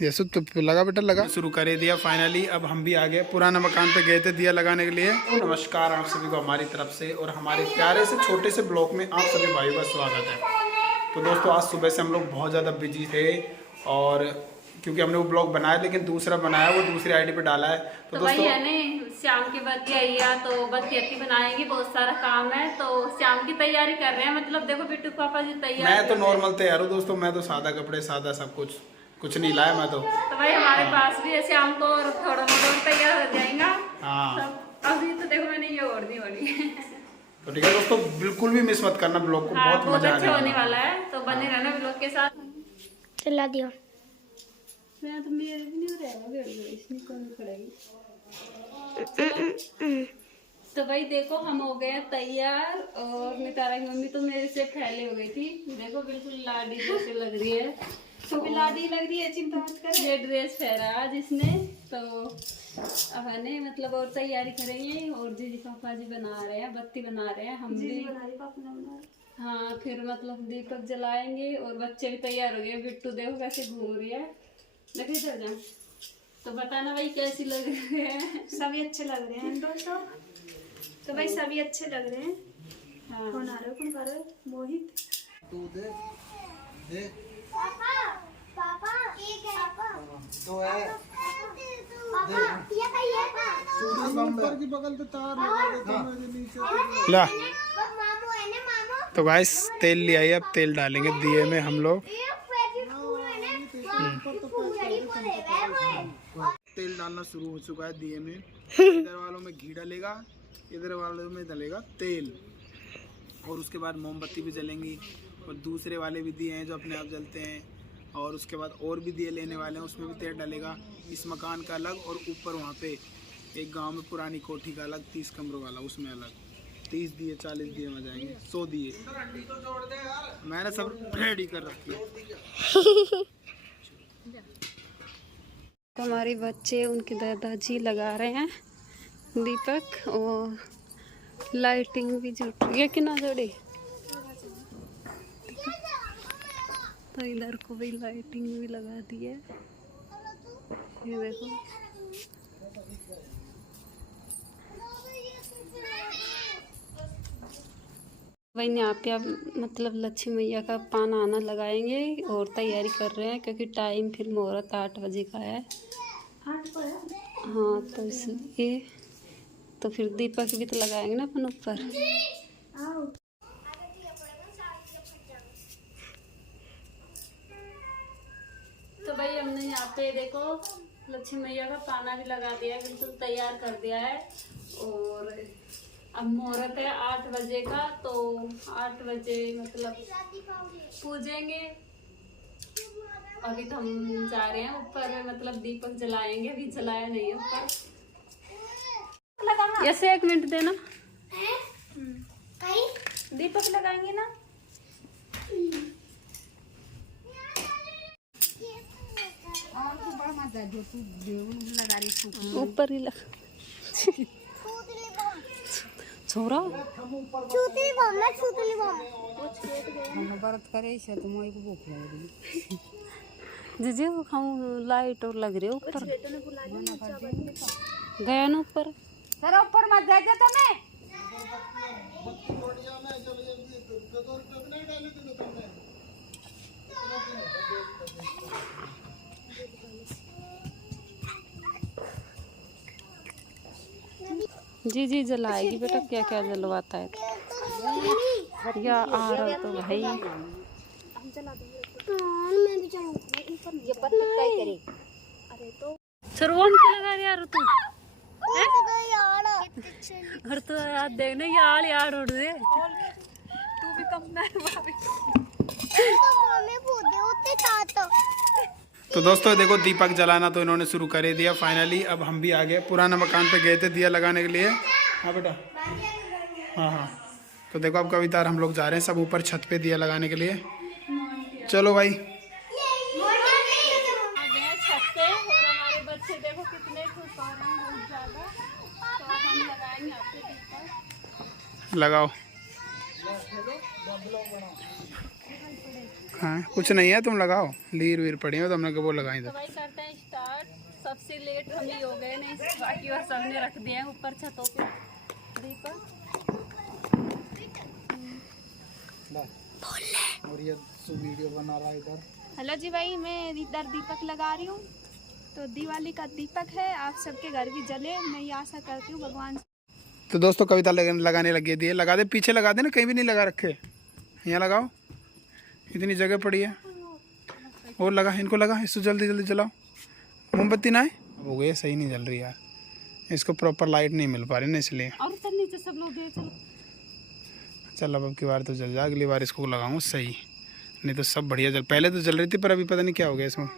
यीशु तो लगा बेटा लगा। शुरू कर दिया फाइनली। अब हम भी आ गए, पुराना मकान पे गए थे दिया लगाने के लिए। तो नमस्कार आप सभी को हमारी तरफ से और हमारे प्यारे से छोटे से ब्लॉग में आप सभी भाइयों का स्वागत है। तो दोस्तों आज सुबह से हम लोग बहुत ज़्यादा बिजी थे और क्योंकि हमने वो ब्लॉग बनाया लेकिन दूसरा बनाया वो दूसरी आईडी पे डाला है। तो दोस्तों शाम की बत्ती आई है तो बत्ती बनाएंगे, बहुत सारा काम है तो शाम की तैयारी कर रहे हैं। मतलब देखो बिट्टू पापा जी तैयार। मैं तो नॉर्मल तैयार हूँ दोस्तों, मैं तो सादा कपड़े सादा सब कुछ नहीं लाया मैं तो भाई हमारे पास भी है शाम को और थोड़ा मोटा तैयार हो जाएगा। हाँ अभी तो देखो मैंने ये ओढ़नी वाली तो ठीक है दोस्तों, बिल्कुल भी मिस मत करना ब्लॉग को। हाँ, बहुत मजा अच्छा होने वाला है तो बने रहना ब्लॉग के साथ। चला दिया मैं तो मेरे भी नहीं रहेगा इसमें कौन पड़ेगी। तो भाई देखो हम हो गए तैयार और नितारा की मम्मी तो मेरे से पहले हो गई थी। देखो बिल्कुल लाडी जैसे लग रही है, तो भी लाडी लग रही है, चिंता मत कर। ये ड्रेस पहना आज इसने तो अब है मतलब और तैयारी करेंगे और जीजी पापा जी बना रहे हैं, बत्ती बना रहे हैं, हम भी बना रहे, पापा ने बना रहे। हाँ फिर मतलब दीपक जलाएंगे और बच्चे भी तैयार हो गए। बिट्टू देखो कैसे घूम रही है, देखिए इधर जा। तो बताना भाई कैसी लग रही है। सभी अच्छे लग रहे हैं दोस्तों, तो भाई सभी अच्छे लग रहे हैं। हाँ कौन आ रहे हो मोहित। तू दे पापा पापा एक है पापा तो है पापा ये कहिए पापा ऊपर की बगल पे तार लगा दे नीचे ला। मामू है ना मामू। तो गाइस तेल ले आई, अब तेल डालेंगे दिए में हम लोग। तेल डालना शुरू हो चुका है दिए में। इधर वालों में घी डलेगा, इधर वालों में डलेगा तेल और उसके बाद मोमबत्ती भी जलेंगी और दूसरे वाले भी दिए हैं जो अपने आप जलते हैं और उसके बाद और भी दिए लेने वाले हैं, उसमें भी तेल डलेगा। इस मकान का अलग और ऊपर वहाँ पे एक गांव में पुरानी कोठी का अलग 30 कमरों वाला उसमें अलग 30 दिए 40 दिए में जाएंगे 100 दिए। मैंने सब रेडी कर रखी है। हमारे बच्चे उनके दादाजी लगा रहे हैं दीपक और लाइटिंग भी जुट रही है कि ना जोड़ी। तो इधर को भी लाइटिंग भी लगा दी है, ये देखो। वही यहाँ पे अब मतलब लक्ष्मी मैया का पान आना लगाएंगे और तैयारी कर रहे हैं क्योंकि टाइम फिर मुहूर्त 8 बजे का है। हाँ तो इसलिए तो फिर दीपक भी तो लगाएंगे ना अपन ऊपर। तो भाई हमने यहाँ पे देखो लक्ष्मी मैया का पाना भी लगा दिया है, बिल्कुल तैयार कर दिया है। और अब मुहूर्त है 8 बजे का तो 8 बजे मतलब पूजेंगे। अभी तो हम जा रहे हैं ऊपर मतलब दीपक जलाएंगे, अभी जलाया नहीं है ऊपर। ऐसे 1 मिनट देना, दीपक लगाएंगे ना। ऊपर ही लगा छोरा छूतली बम ना छूतली बम हम व्रत करे से तो मोई को भूख लग रही जीजी वो खाऊं लाइट और लग रही है ऊपर गया ना ऊपर। सर ऊपर मत जाए तुम्हें जी जी जलाएगी बेटा, क्या क्या जलवाता है या आ रहा तो भाई सरवन की लगा रही यार तू और तो यार देखने ये आड़ यार उड़ दे तू भी कम ना तो दोस्तों देखो दीपक जलाना तो इन्होंने शुरू कर ही दिया फाइनली। अब हम भी आ गए, पुराना मकान पे गए थे दिया लगाने के लिए। हाँ बेटा हाँ हाँ। तो देखो अब कविता हम लोग जा रहे हैं सब ऊपर छत पे दिया लगाने के लिए। चलो भाई हमारे बच्चे देखो कितने खुश हो रहे हैं बहुत ज्यादा। तो हम लगाएंगे आपके दीपक। लगाओ। हाँ कुछ नहीं है, तुम लगाओ, लीर वीर पड़ी हो तो हमने वो लगाई था। तो भाई करते हैं स्टार्ट। सबसे लेट हम ही हो गए, नहीं बाकी और सबने रख दिए हैं ऊपर छतों पे दीपक। और ये वीडियो बना रहा है इधर। हेलो जी भाई, मैं इधर दीपक लगा रही हूँ। तो दिवाली का दीपक है, आप सबके घर भी जले, मैं ये आशा करती हूँ भगवान से। तो दोस्तों कविता लगाने लगी दिए, लगा दे, पीछे लगा दे ना, कहीं भी नहीं लगा रखे, यहाँ लगाओ, इतनी जगह पड़ी है। और लगा, इनको लगा, इसको जल्दी जल्दी जलाओ। मोमबत्ती ना है, हो गई, सही नहीं जल रही यार, इसको प्रॉपर लाइट नहीं मिल पा रही ना, इसलिए। और उधर नीचे सब लोग गए, चलो चल अब की बार तो जल जा, अगली बार इसको लगाऊँ सही, नहीं तो सब बढ़िया जल, पहले तो जल रही थी पर अभी पता नहीं क्या हो गया इसमें।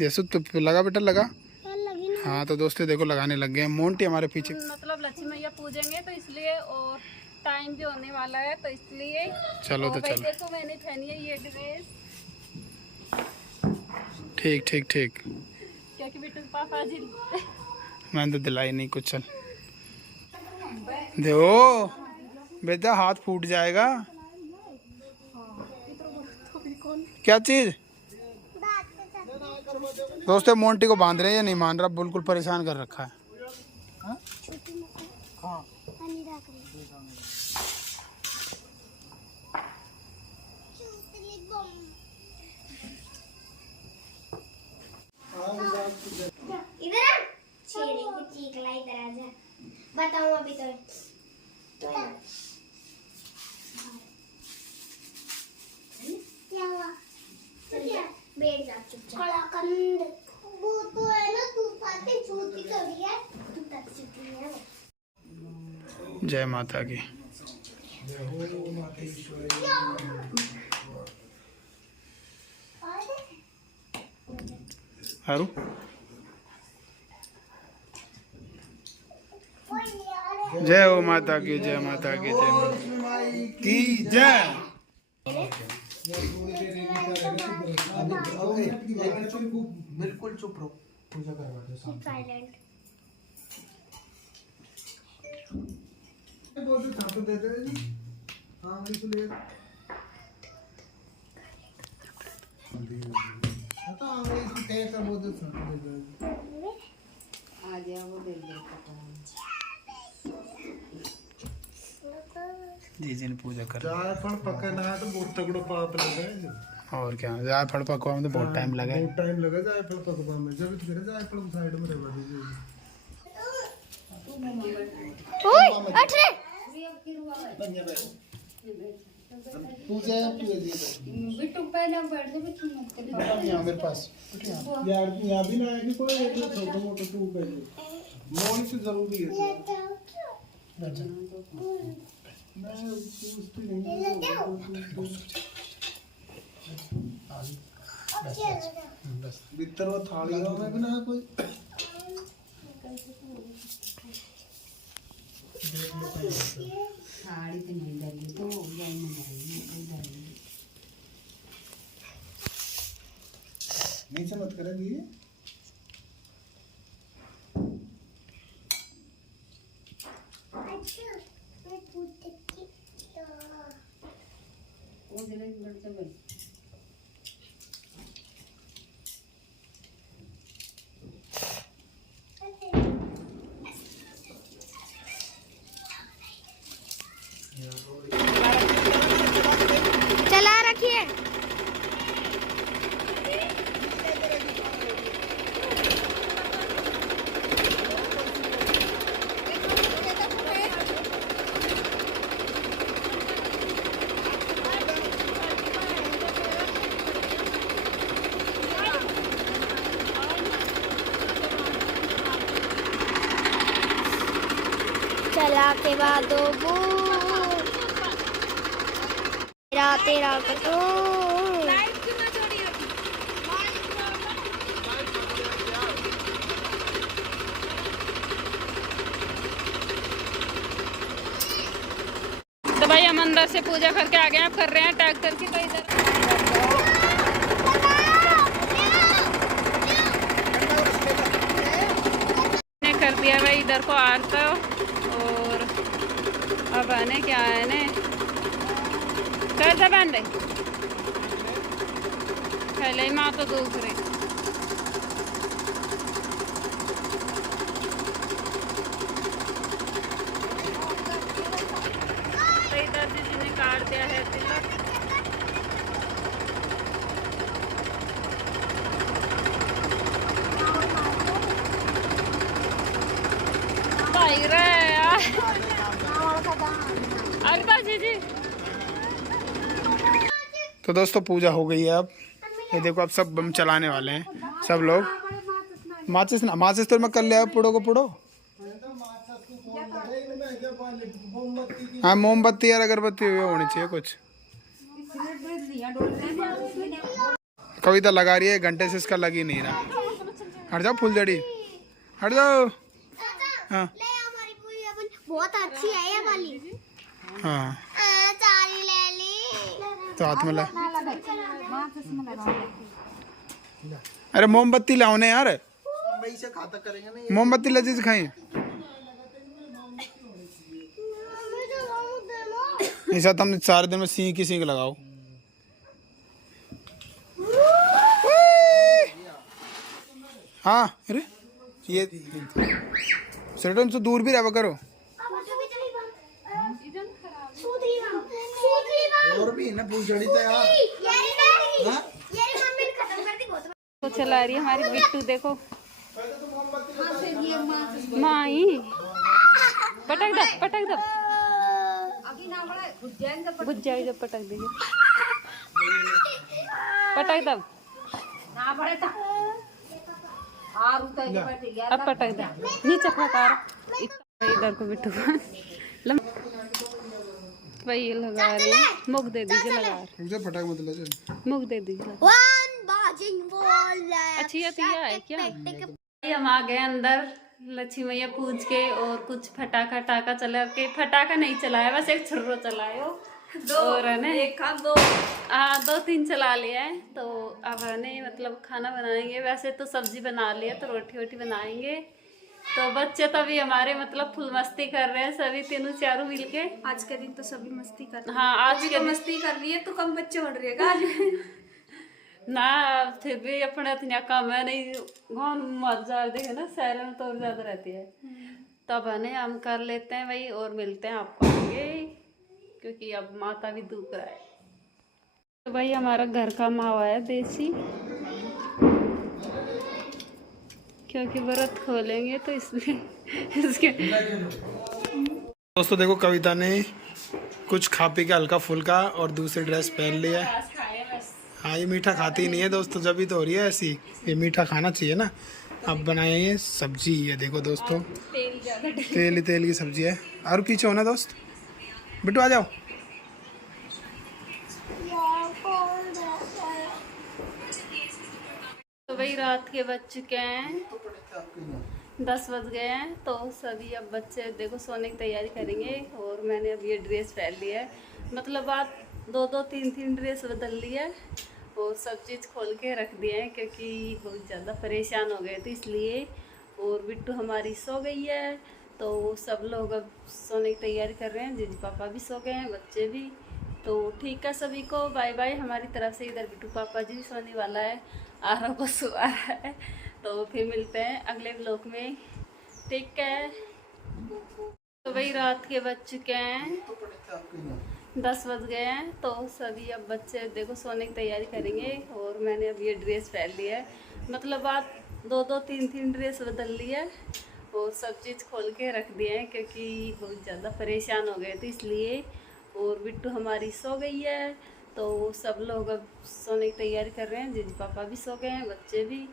यशु तो लगा बेटा, लगा। हाँ तो दोस्तों देखो लगाने लग गए हैं, मोंटी हमारे पीछे। मतलब लक्ष्मी मैया पूजेंगे तो इसलिए, और टाइम भी होने वाला है तो इसलिए। चलो तो भाई चलो, देखो मैंने पहनी है ये ड्रेस, ठीक ठीक ठीक, क्योंकि बेटू पापा जी मैंने तो दिलाई नहीं कुछ। चल देखो बेटा, हाथ फूट जाएगा। क्या चीज दोस्तों, मोंटी को बांध रहे हैं, या नहीं मान रहा, बिल्कुल परेशान कर रखा है। इधर आ, छेड़े की चीकला, इधर आ जा, बताऊं अभी तो क्या हुआ? बैठ जा चुपचाप। कलाकंद वो तो है ना, तू पाते छूती थोड़ी है, तू तक छूती है। जय माता की। हारू जय हो माता की, जय माता की, जय माता की जय। बिल्कुल चुप रहो, पूजा करवा दो। साइलेंट बहुत छाप देते हैं जी। हाँ इसलिए तो आंगली की कह का बहुत छाप देते हैं। आ जाओ वो दे दो। जी जिन पूजा कर जायफल पकाना है तो बहुत तगड़ो पाप लगा है। और क्या, जायफल पकवा में तो बहुत टाइम लगा है। बहुत टाइम लगा जायफल पकवा में, जब तो फिर जायफल को साइड में रखवा दीजिए। ओए हट रे, पूजा बिट्टू पहले बैठ जा, बिट्टू मत कर। यहाँ मेरे पास यार, यहाँ भी ना आएगी कोई, एक छोटा मोटा तू कर दे, मोही से जरूरी है। मैं पूछती नहीं बस भीतर वो थाली में भी ना कोई। साड़ी तो नहीं डाली तो जाए ना डाली। नीचे मत करें दिए। वो जरा बढ़ से बढ़। चला रखिए। चला के बाद दो तेरा तेरा कटो। तो भाई हम अंदर से पूजा करके आ गए हैं, अब कर रहे हैं ट्रैक्टर की। तो इधर ने कर दिया भाई इधर को आरता, और अब आने क्या है ने कर दे बंद। फैले माँ तो दुख रही। तो इधर दीदी ने काट दिया है तिलक। भाई रहे यार। अरे जी। तो दोस्तों पूजा हो गई है अब। ये देखो अब सब बम चलाने वाले हैं सब लोग। माचिस तो मैं कर लिया पुड़ो को पुड़ो। हाँ मोमबत्ती और अगरबत्ती होनी चाहिए कुछ। कविता लगा रही है घंटे से, इसका लग ही नहीं रहा। हट जाओ फुलझड़ी, हट जाओ। हाँ ले हमारी पूरी अपन बहुत अच्छी है ये वाली। हाँ सारी ले ली तो हाथ में ला। अरे मोमबत्ती लाओ ने यार, मोमबत्ती लजीज खाएं। ऐसा तुम सारे दिन में सींग की सींग लगाओ। हाँ अरे ये सर से दूर भी रहा करो। और भी ना फुलझड़ी तो यार। तो चला रही है हमारी बिट्टू। देखो माई पटक दब बुझ जाएगी जब पटक देगी। पटक दब अब पटक दे नीचे कार। इधर को बिट्टू वही लगा रही है। मुख दे दीजिए लगा रहे। फटाक मतलब मुख दे दीजिए। अच्छी है क्या? हम आ गए अंदर लक्ष्मी मैया पूज के और कुछ फटाका टाका चला के। फटाका नहीं चलाया, बस एक छुर्रो चलायो और एक दो 2-3 चला लिया है। तो अब है मतलब खाना बनाएंगे। वैसे तो सब्जी बना लिया, तो रोटी वोटी बनाएंगे। तो बच्चे तो अभी हमारे मतलब फुल मस्ती कर रहे हैं सभी तीनों चारों मिलके। आज के दिन तो सभी मस्ती कर रहे हैं। हाँ आज के मस्ती कर रही है तो कम बच्चे बढ़ रहे हैं आज। ना फिर भी अपने इतना कम है नहीं। गाँव मत जा देखे ना, शहर में तो और ज्यादा रहती है। तब है हम कर लेते हैं भाई और मिलते हैं आपको आगे, क्योंकि अब माता भी दुख रहा है। तो भाई हमारा घर का मावा है देसी, क्योंकि व्रत खोलेंगे तो इसलिए इसके। दोस्तों देखो कविता ने कुछ खा पी के हल्का फुल्का और दूसरी ड्रेस पहन लिया है। हाँ ये मीठा खाती ही नहीं है दोस्तों, जब भी तो हो रही है ऐसी। ये मीठा खाना चाहिए ना। अब बनाए ये सब्जी है देखो दोस्तों, तेल की सब्जी है। और पीछे होना दोस्त, बिट्टू आ जाओ। तो भाई रात के बज चुके हैं 10 बज गए हैं। तो सभी अब बच्चे देखो सोने की तैयारी करेंगे और मैंने अब ये ड्रेस पहन लिया है। मतलब बात 2-2 3-3 ड्रेस बदल ली है और सब चीज़ खोल के रख दिए हैं, क्योंकि बहुत ज़्यादा परेशान हो गए थे इसलिए। और बिट्टू हमारी सो गई है, तो सब लोग अब सोने की तैयारी कर रहे हैं। जीजी पापा भी सो गए हैं, बच्चे भी। तो ठीक है सभी को बाय बाय हमारी तरफ से। इधर बिट्टू पापा जी भी सोने वाला है, आरव को सुआ रहा है। तो फिर मिलते हैं अगले ब्लॉग में, ठीक है। तो भाई रात के बज चुके हैं 10 बज गए हैं। तो सभी अब बच्चे देखो सोने की तैयारी करेंगे और मैंने अब ये ड्रेस पहन लिया है। मतलब बात 2-2 3-3 ड्रेस बदल ली है और सब चीज़ खोल के रख दिए हैं, क्योंकि बहुत ज़्यादा परेशान हो गए थे इसलिए। और बिट्टू हमारी सो गई है, तो सब लोग अब सोने की तैयारी कर रहे हैं। जीजी पापा भी सो गए हैं, बच्चे भी।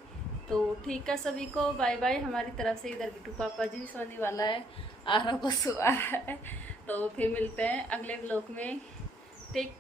तो ठीक है सभी को बाय बाय हमारी तरफ से। इधर बिट्टू पापा जी भी सोने वाला है, आरव को सुआ रहा है। तो फिर मिलते हैं अगले ब्लॉग में, ठीक है।